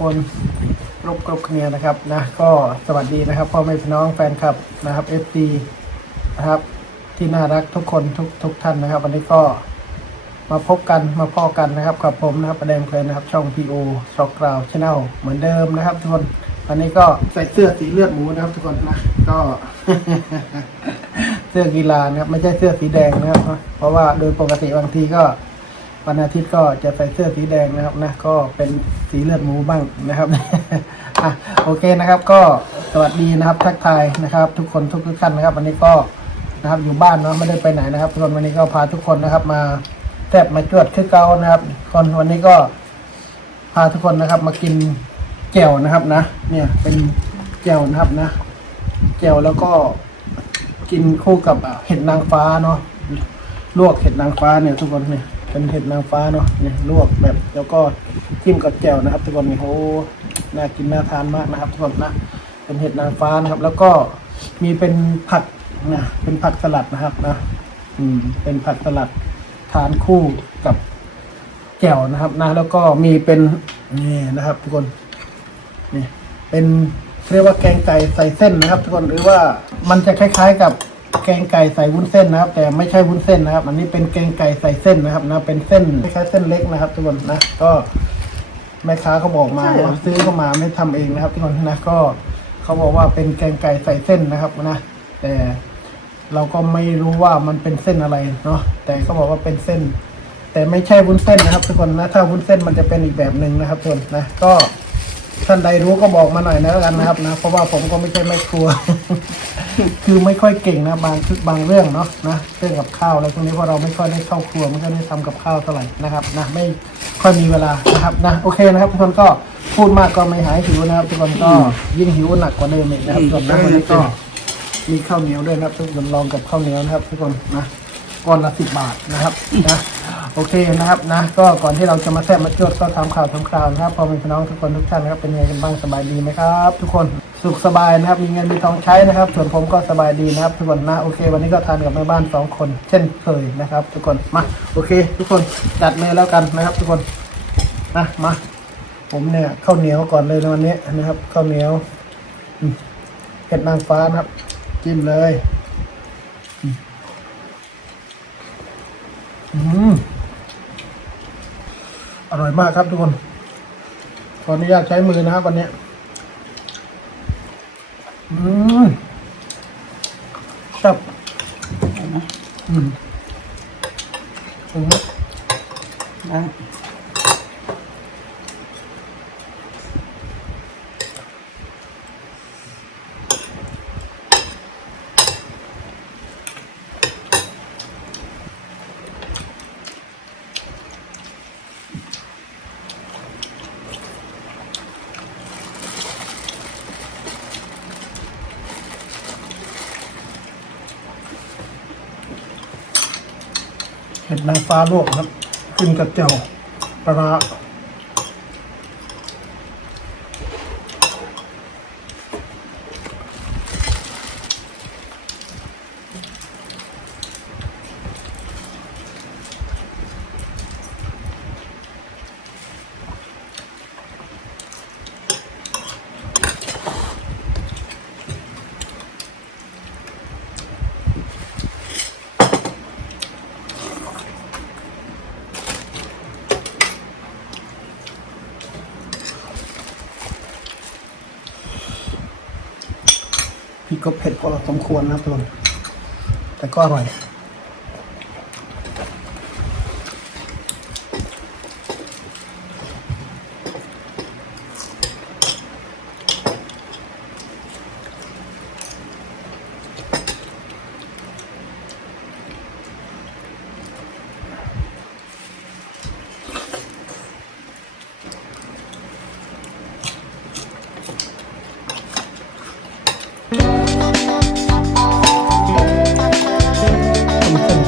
คนรบกรบเคลียนะครับนะก็สวัสดีนะครับพ่อแม่พี่น้องแฟนคลับนะครับเอฟซีนะครับ ที่น่ารักทุกคนทุกทุกท่านนะครับ วันนี้ก็มาพบกันมาพ่อกันนะครับกับผมนะครับประเด็นเพลนนะครับ ช่อง PO ช็อกกราวชแนลเหมือนเดิมนะครับ ทุกคนวันนี้ก็ใส่เสื้อสีเลือดหมูนะครับ ทุกคนนะก็เสื้อกีฬานะครับ ไม่ใช่เสื้อสีแดงนะครับ เพราะว่าโดยปกติบางทีก็ วันอาทิตย์ก็จะใส่เสื้อสีแดงนะครับนะก็เป็นสีเลือดหมูบ้างนะครับอะโอเคนะครับ ก็สวัสดีนะครับทักทายนะครับ ทุกคนทุกทุกท่านนะครับ วันนี้ก็นะครับอยู่บ้านเนาะไม่ได้ไปไหนนะครับทุกคนวันนี้ก็พาทุกคนนะครับ มาแทบมาจวดคือเกานะครับ คนวันนี้ก็พาทุกคนนะครับ มากินแจ่วนะครับนะ เนี่ยเป็นแจ่วนะครับนะแจ่วแล้วก็กินคู่กับเห็ดนางฟ้าเนาะลวกเห็ดนางฟ้าเนี่ยทุกคนเนี่ย เป็นเห็ดนางฟ้าเนาะเนี่ยลวกแบบแล้วก็จิ้มกับแจ่วนะครับทุกคนนี่โอ้น่ากินน่าทานมากนะครับทุกคนนะเป็นเห็ดนางฟ้านะครับ แล้วก็มีเป็นผักนะเป็นผักสลัดนะครับนะอืมเป็นผักสลัดทานคู่กับแจ่วนะครับนะแล้วก็มีเป็นนี่นะครับทุกคนนี่เป็นเรียกว่าแกงไก่ใส่เส้นนะครับ ทุกคนหรือว่ามันจะคล้าย ๆกับ แกงไก่ใส่วุ้นเส้นนะครับ แต่ไม่ใช่วุ้นเส้นนะครับ อันนี้เป็นแกงไก่ใส่เส้นนะครับ นะ เป็นเส้นคล้ายๆเส้นเล็กนะครับ ทุกคนนะ ก็แม่ค้าเขาบอกมาว่าซื้อเข้ามาไม่ทำเองนะครับ ทุกคนนะก็เขาบอกว่าเป็นแกงไก่ใส่เส้นนะครับนะแต่เราก็ไม่รู้ว่ามันเป็นเส้นอะไรเนาะแต่เขาบอกว่าเป็นเส้น แต่ไม่ใช่วุ้นเส้นนะครับ ทุกคนนะถ้าวุ้นเส้นมันจะเป็นอีกแบบหนึ่งนะครับทุกคนนะก็ ท่านใดรู้ก็บอกมาหน่อยนะแล้วกันนะครับนะ เพราะว่าผมก็ไม่ใช่แม่ครัว คือไม่ค่อยเก่งนะบางบางเรื่องเนาะนะเรื่องกับข้าวอะไรพวกนี้เพราะเราไม่ค่อยได้เข้าครัวไม่ค่อยได้ทำกับข้าวเท่าไหร่นะครับนะไม่ค่อยมีเวลานะครับนะโอเคนะครับทุกคนก็พูดมากก็ไม่หายหิวนะครับทุกคนก็ยิ่งหิวหนักกว่าเดิมอีกนะครับทุกคนนะวันนี้ก็มีข้าวเหนียวด้วยนะครับทุกคนลองกับข้าวเหนียวนะครับ ทุกคนนะก้อนละสิบบาทนะครับนะ โอเคนะครับนะ ก็ก่อนที่เราจะมาแซ่บมาจดก็ทำข่าวทำข่าวนะครับพอเป็นพี่น้องทุกคนทุกท่านนะครับเป็นยังไงกันบ้างสบายดีไหมครับ ทุกคนสุขสบายนะครับมีเงินมีทองใช้นะครับ ส่วนผมก็สบายดีนะครับ ทุกคนนะโอเค วันนี้ก็ทานกับแม่บ้านสองคน เช่นเคยนะครับ ทุกคนมาโอเค ทุกคนจัดเลยแล้วกันนะครับ ทุกคนนะมาผมเนี่ยข้าวเหนียวก่อนเลยในวันนี้นะครับข้าวเหนียวเห็ดนางฟ้านะครับ จิ้มเลย อืมอืม ร่อยมากครับทุกคน ขออนุญาตใช้มือนะครับวันเนี้ยอืมครับอืมอืม นะ เห็ด นางฟ้าลวกครับ ขึ้นกับเจียวปลา ก็เผ็ดพอสมควรนะครับทุกคนแต่ก็อร่อย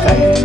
ต้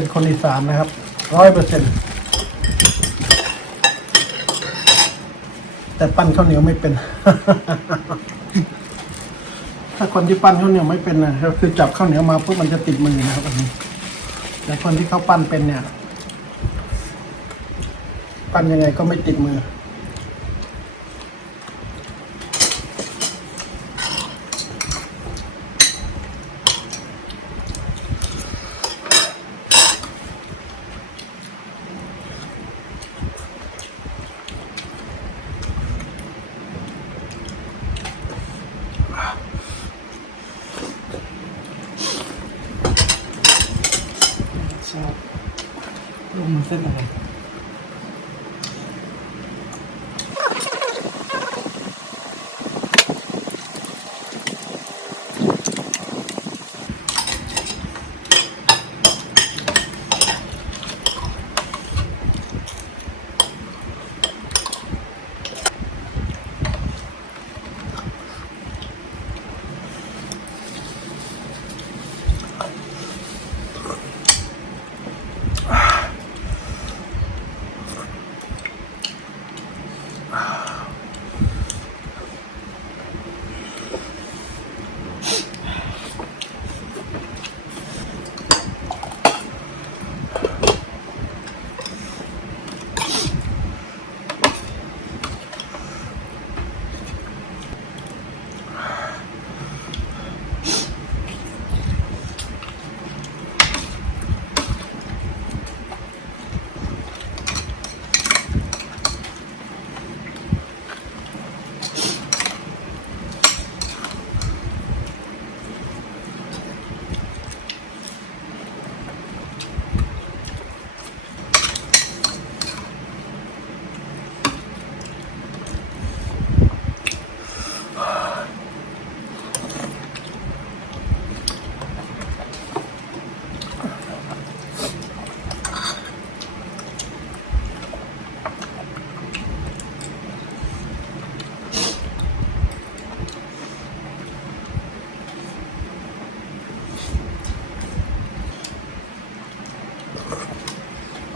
เป็นคนอีสานนะครับร้อยเปอร์เซ็นต์แต่ปั้นข้าวเหนียวไม่เป็น ถ้าคนที่ปั้นข้าวเหนียวไม่เป็นนะก็คือจับข้าวเหนียวมาปุ๊บมันจะติดมือนะครับอันนี้แต่คนที่เขาปั้นเป็นเนี่ย ปั้นยังไงก็ไม่ติดมือ ชอบ ลง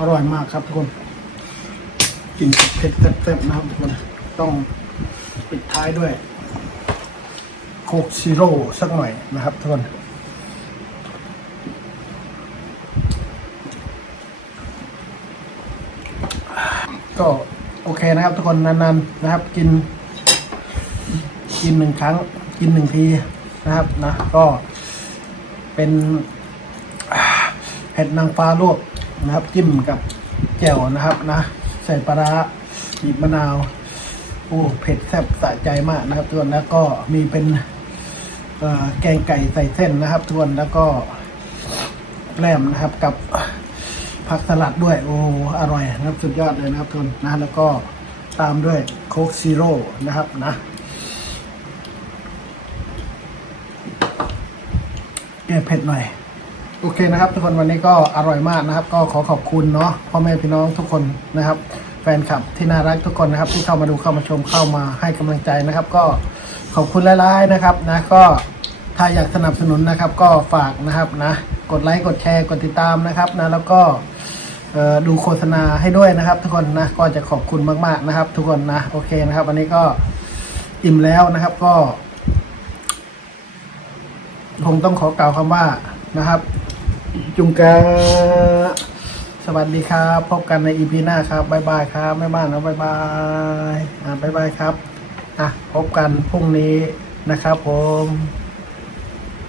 รอร่อยมากครับทุกคนกินเผ็ดแซ่บๆนะครับทุกคนต้องปิดท้ายด้วยโคกซีโร่สักหน่อยนะครับทุกคนก็โอเคนะครับทุกคนนานๆนะครับ กิน กินหนึ่งครั้ง กินหนึ่งทีนะครับนะ ก็เป็นเห็ดนางฟ้าลวก นะครับ จิ้มกับแจ่วนะครับนะ ใส่ปลาร้าบีบมะนาวโอ้เผ็ดแซ่บสะใจมากนะครับทุกคนแล้วก็มีเป็นแกงไก่ใส่เส้นนะครับทุกคนแล้วก็แกล้มนะครับกับผักสลัดด้วยโอ้อร่อยนะครับสุดยอดเลยนะครับทุกคนนะแล้วก็ตามด้วยโค้กซีโร่นะครับนะแก้เผ็ดหน่อย โอเคนะครับ ทุกคนวันนี้ก็อร่อยมากนะครับ ก็ขอขอบคุณเนาะพ่อแม่พี่น้องทุกคนนะครับ แฟนคลับที่น่ารักทุกคนนะครับ ที่เข้ามาดูเข้ามาชมเข้ามาให้กำลังใจนะครับ ก็ขอบคุณหลายๆนะครับนะก็ถ้าอยากสนับสนุนนะครับ ก็ฝากนะครับนะกดไลค์กดแชร์กดติดตามนะครับนะแล้วก็ดูโฆษณาให้ด้วยนะครับ ทุกคนนะก็จะขอบคุณมากๆนะครับ ทุกคนนะโอเคนะครับวันนี้ก็อิ่มแล้วนะครับก็คงต้องขอกล่าวคำว่านะครับ จุงกะสวัสดีครับ พบกันในอีพีหน้าครับบายบายครับไม่บ้านนะบายบายอ่าบายบายครับอะพบกันพรุ่งนี้นะครับผม